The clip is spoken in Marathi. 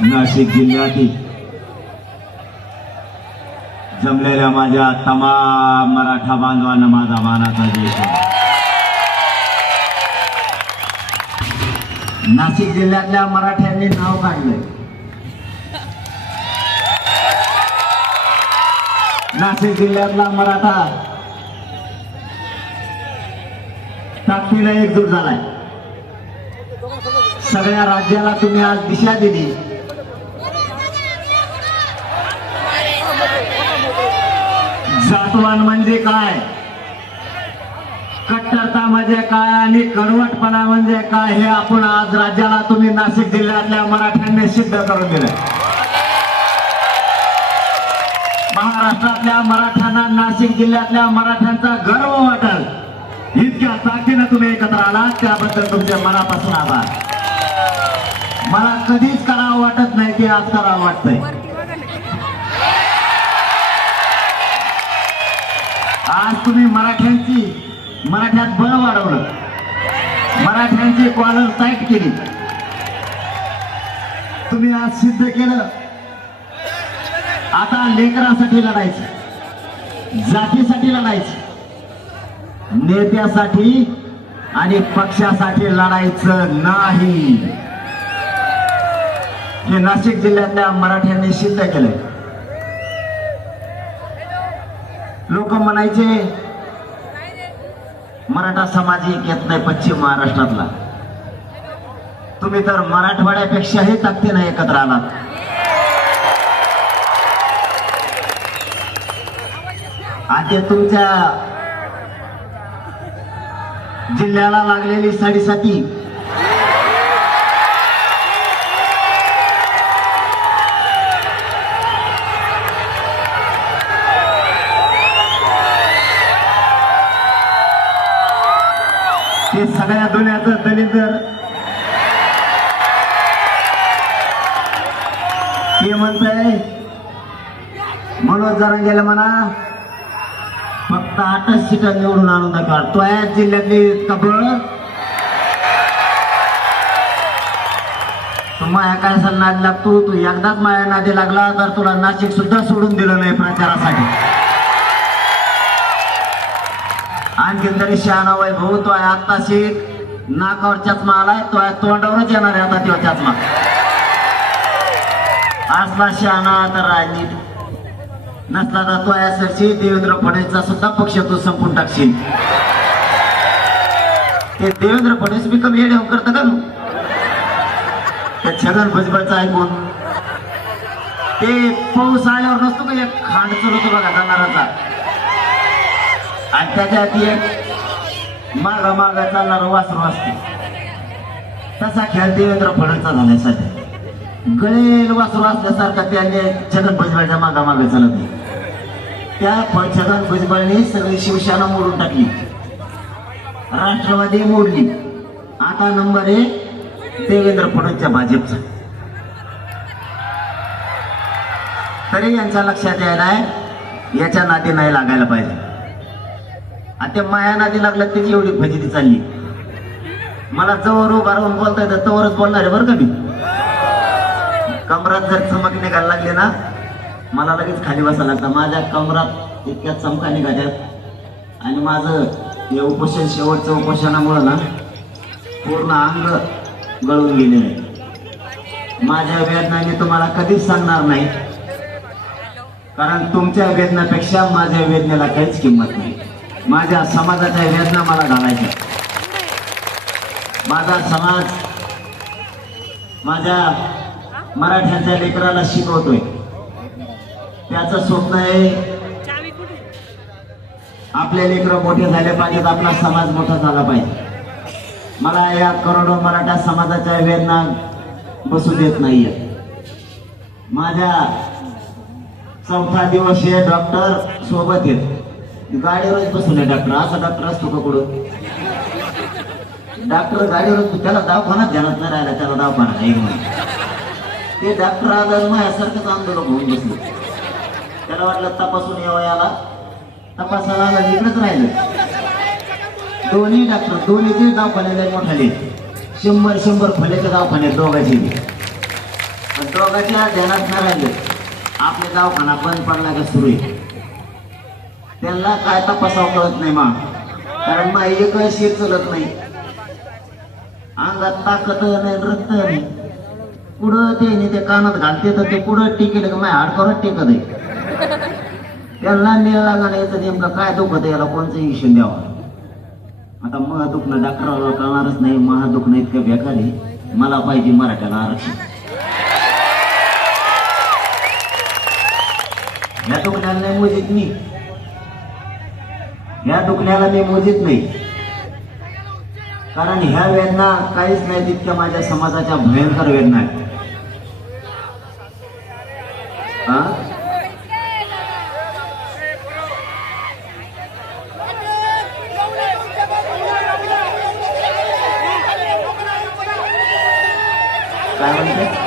नाशिक जिल्ह्यातील जमलेल्या माझ्या तमाम मराठा बांधवांना माझा मानाचा देश नाशिक जिल्ह्यातल्या मराठ्यांनी नाव काढलंय. नाशिक जिल्ह्यातला मराठा ताकदीला एकजूट झालाय. सगळ्या राज्याला तुम्ही आज दिशा दिली. जातवान म्हणजे काय? कट्टरता म्हणजे काय आणि कडवटपणा म्हणजे काय हे आपण आज राज्याला तुम्ही नाशिक जिल्ह्यातल्या मराठ्यांनी सिद्ध करून दिलं महाराष्ट्रातल्या मराठ्यांना नाशिक जिल्ह्यातल्या मराठ्यांचा गर्व वाटल. इतक्या ताकदीनं तुम्ही एकत्र आलात त्याबद्दल तुमच्या मनापासून आभार. मला कधीच करावं वाटत नाही ते आज करावं वाटतंय. आज तुम्ही मराठ्यांची मराठ्यात बळ वाढवलं. मराठ्यांची कॉलर टाईट केली. तुम्ही आज सिद्ध केलं. आता लेकरासाठी लढायचं जातीसाठी लढायचं नेत्यासाठी आणि पक्षासाठी लढायचं नाही. हे नाशिक जिल्ह्यातल्या मराठ्यांनी सिद्ध केलंय. लोक म्हणायचे मराठा समाज एक येत नाही पश्चिम महाराष्ट्रातला. तुम्ही तर मराठवाड्यापेक्षाही ताकदीनं एकत्र आलात. आता तुमच्या जिल्ह्याला लागलेली साडेसाती ते सगळ्या दुनियाचं दलिंदर हे म्हणतंय मनोज जरा गेलं म्हणा फक्त आठच सीटा निवडून आणून दाखवा तो या जिल्ह्यातली कबळ तू माया काय सल्ला लागतो तू एकदाच माया नादी लागला तर तुला नाशिक सुद्धा सोडून दिलं नाही प्रचारासाठी. आणखीन तरी शहाणा वय भाऊ तो आहे आत्ताशी नाकावर चष्मा आलाय तो आहे तोंडावरच येणार आहे आता तेव्हा चष्मा. असला शहाणा तर राजनीत. नसला तर तो सरशी देवेंद्र फडणवीसचा सुद्धा पक्ष तू संपून टाकशील. ते देवेंद्र फडणवीस मी कमी येऊ करत का तू? त्या छगन आहे ऐकून ते पाऊस आल्यावर नसतो का एक खांड चुलतो बघा जाणाराचा आणि त्याच्यात एक मागा मागा चालणार वासरू असते. तसा खेळ देवेंद्र फडणचा झालाय सध्या. गळेल वासरू असल्यासारखा त्याने छगन भुजबळच्या मागा मागे चालत त्या फ- छगन भुजबळने सगळी शिवसेना मोडून टाकली. राष्ट्रवादी मोडली. आता नंबर एक देवेंद्र फडणवीसच्या भाजपचा. तरी यांच्या लक्षात यायला याच्या नादी नाही लागायला पाहिजे. आता त्या माया नादी लागल्यात त्याची एवढी फजिती चालली. मला जवळ उभा राहून बोलता येतं तवरच बोलणार आहे बरं का मी? कमरात जर चमक निघायला लागली ना मला लगेच खाली बसायला लागतं. माझ्या कमरात इतक्या चमका निघाल्यात. आणि माझं हे उपोषण शेवटचं उपोषणामुळं ना पूर्ण अंग गळून गेलेलं आहे. माझ्या वेदनाने तुम्हाला कधीच सांगणार नाही. कारण तुमच्या वेदनापेक्षा माझ्या वेदनेला काहीच किंमत नाही. माझ्या समाजाच्या वेदना मला घालायच्या. माझा समाज माझ्या मराठ्यांच्या लेकराला शिकवतोय. त्याचं स्वप्न आहे आपले लेकरं मोठे झाले पाहिजेत आपला समाज मोठा झाला पाहिजे. मला या करोडो मराठा समाजाच्या वेदना बसू देत नाहीये. माझ्या चौथा दिवस हे डॉक्टर सोबत येत. गाडीवरच बसून आहे डॉक्टर असा डॉक्टर असतो का कुठं? डॉक्टर गाडीवर त्याला दवाखानाच ध्यानात नाही राहिला त्याला दवाखाना नाही म्हणून. ते डॉक्टर आलं माझ्यासारखंच आंदोलन होऊन बसलं. त्याला वाटलं तपासून यावं याला. तपासाला आला इकडेच राहिलं. दोन्ही डॉक्टर दोन्हीचे दवाखान्यात मोठाले शंभर शंभर फलेचे दवाखान्यात दोघांचे. बी. पण ध्यानात नाही राहिले. आपले दवाखाना बंद पडला का सुरू आहे? त्यांना काय तपासावं कळत नाही मा. कारण मा एक शिर चलत नाही. अंगात ताकद नाही रक्त नाही पुढं ते नाही ते कानात घालते तर ते पुढं टिकेल का? माझ्या हाडकवरच टिकत आहे. त्यांना निळा नाही तर नेमकं काय दुखत याला कोणचं इंजेक्शन द्यावं? आता महा दुखणं डॉक्टरला कळणारच नाही महा दुखणं इतकं बेकार आहे. मला पाहिजे मराठ्याला आरक्षण. या दुखण्याला नाही मोजित मी. ह्या दुखण्याला मी मोजित नाही. कारण ह्या वेदना काहीच नाही तितक्या माझ्या समाजाच्या भयंकर वेदना आहेत. हा? काय म्हणते?